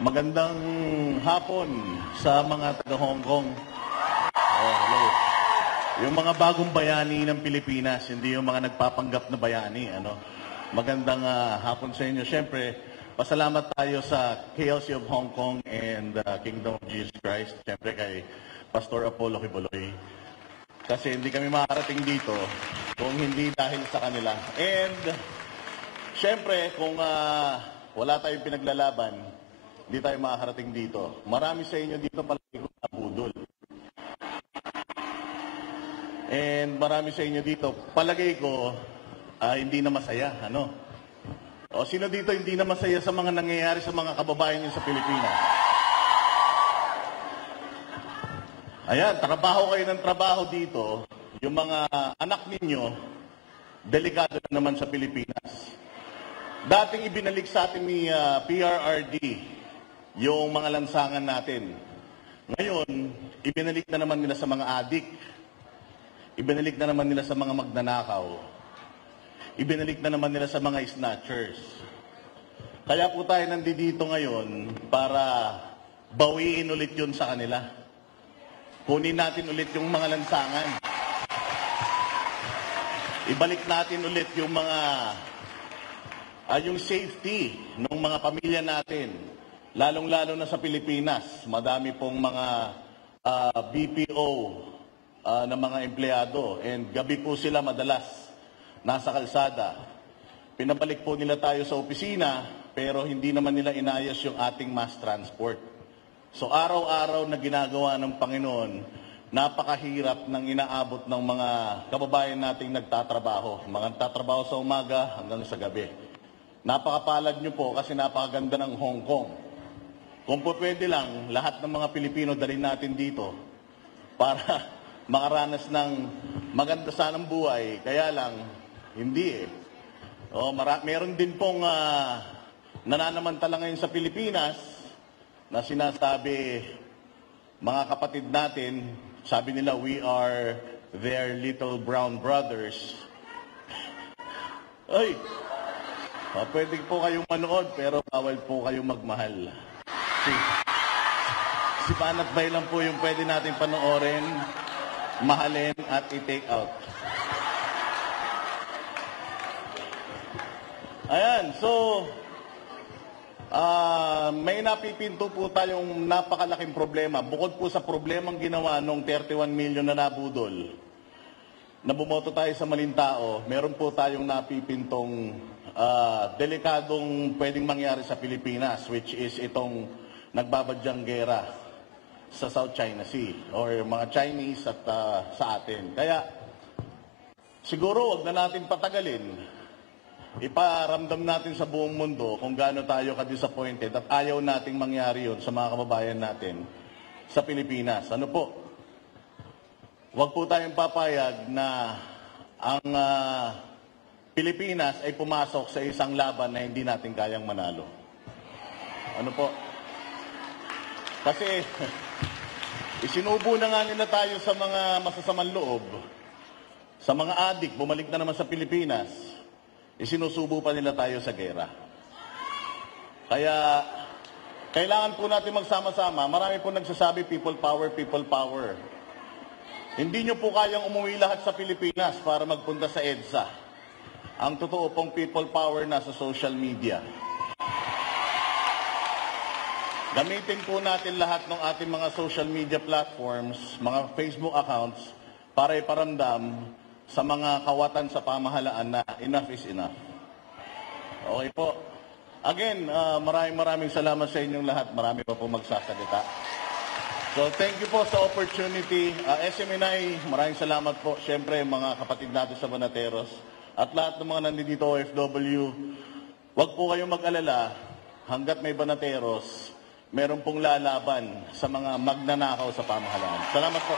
Magandang hapon sa mga taga Hong Kong. Hello. Yung mga bagong bayani ng Pilipinas, hindi yung mga nagpapanggap na bayani. Magandang hapon sa inyo. Siyempre, pasalamat tayo sa KLC of Hong Kong and Kingdom of Jesus Christ. Siyempre kay Pastor Apollo Quiboloy. Kasi hindi kami makarating dito kung hindi dahil sa kanila. And siyempre, kung wala tayong pinaglalaban, hindi tayo makakarating dito. Marami sa inyo dito palagi ko nabudol. And marami sa inyo dito, palagay ko, hindi na masaya. O sino dito hindi na masaya sa mga nangyayari sa mga kababayan nyo sa Pilipinas? Ayan, trabaho kayo ng trabaho dito. Yung mga anak ninyo, delikado na naman sa Pilipinas. Dating ibinalik sa atin ni PRRD yung mga lansangan natin. Ngayon, ibinalik na naman nila sa mga adik. Ibinalik na naman nila sa mga magnanakaw. Ibinalik na naman nila sa mga snatchers. Kaya po tayo nandito ngayon para bawiin ulit yun sa kanila. Kunin natin ulit yung mga lansangan. Ibalik natin ulit yung mga yung safety ng mga pamilya natin. Lalong-lalo na sa Pilipinas, madami pong mga BPO na mga empleyado. And gabi po sila madalas nasa kalsada. Pinabalik po nila tayo sa opisina, pero hindi naman nila inayos yung ating mass transport. So araw-araw na ginagawa ng Panginoon, napakahirap ng inaabot ng mga kababayan nating nagtatrabaho. Mga nagtatrabaho sa umaga hanggang sa gabi. Napakapalad nyo po kasi napakaganda ng Hong Kong. Kung po pwede lang, lahat ng mga Pilipino dalhin natin dito para makaranas ng maganda sanang buhay. Kaya lang, hindi eh. Meron din pong nananamantala ngayon sa Pilipinas na sinasabi, mga kapatid natin, sabi nila, we are their little brown brothers. Ay, pwede po kayong manood pero bawal po kayong magmahal. Si Panat Bay lang po yung pwede natin panoorin, mahalin at i-take out. Ayan, so may napipinto po tayong napakalaking problema. Bukod po sa problemang ginawa nung 31 million na nabudol, na bumoto tayo sa maling tao, meron po tayong napipintong delikadong pwedeng mangyari sa Pilipinas, which is itong nagbabadyang gera sa South China Sea or mga Chinese at sa atin. Kaya siguro wag na natin patagalin. Iparamdam natin sa buong mundo kung gaano tayo ka-disappointed at ayaw nating mangyari yun sa mga kababayan natin sa Pilipinas. Ano po? Wag po tayong papayag na ang Pilipinas ay pumasok sa isang laban na hindi natin kayang manalo. Ano po? Kasi isinubo na nga nila tayo sa mga masasamang loob. Sa mga adik, bumalik na naman sa Pilipinas. Isinusubo pa nila tayo sa gera. Kaya kailangan po natin magsama-sama. Marami po nagsasabi, people power, people power. Hindi nyo po kayang umuwi lahat sa Pilipinas para magpunta sa EDSA. Ang totoo pong people power na sa social media. Gamitin po natin lahat ng ating mga social media platforms, mga Facebook accounts, para iparamdam sa mga kawatan sa pamahalaan na enough is enough. Okay po. Again, maraming salamat sa inyong lahat. Marami pa po magsasalita. So, thank you po sa opportunity. SMNI, maraming salamat po. Siyempre, mga kapatid natin sa Banateros. At lahat ng mga nandito OFW, huwag po kayong mag-alala hanggat may Banateros, meron pong lalaban sa mga magnanakaw sa pamahalaan. Salamat po.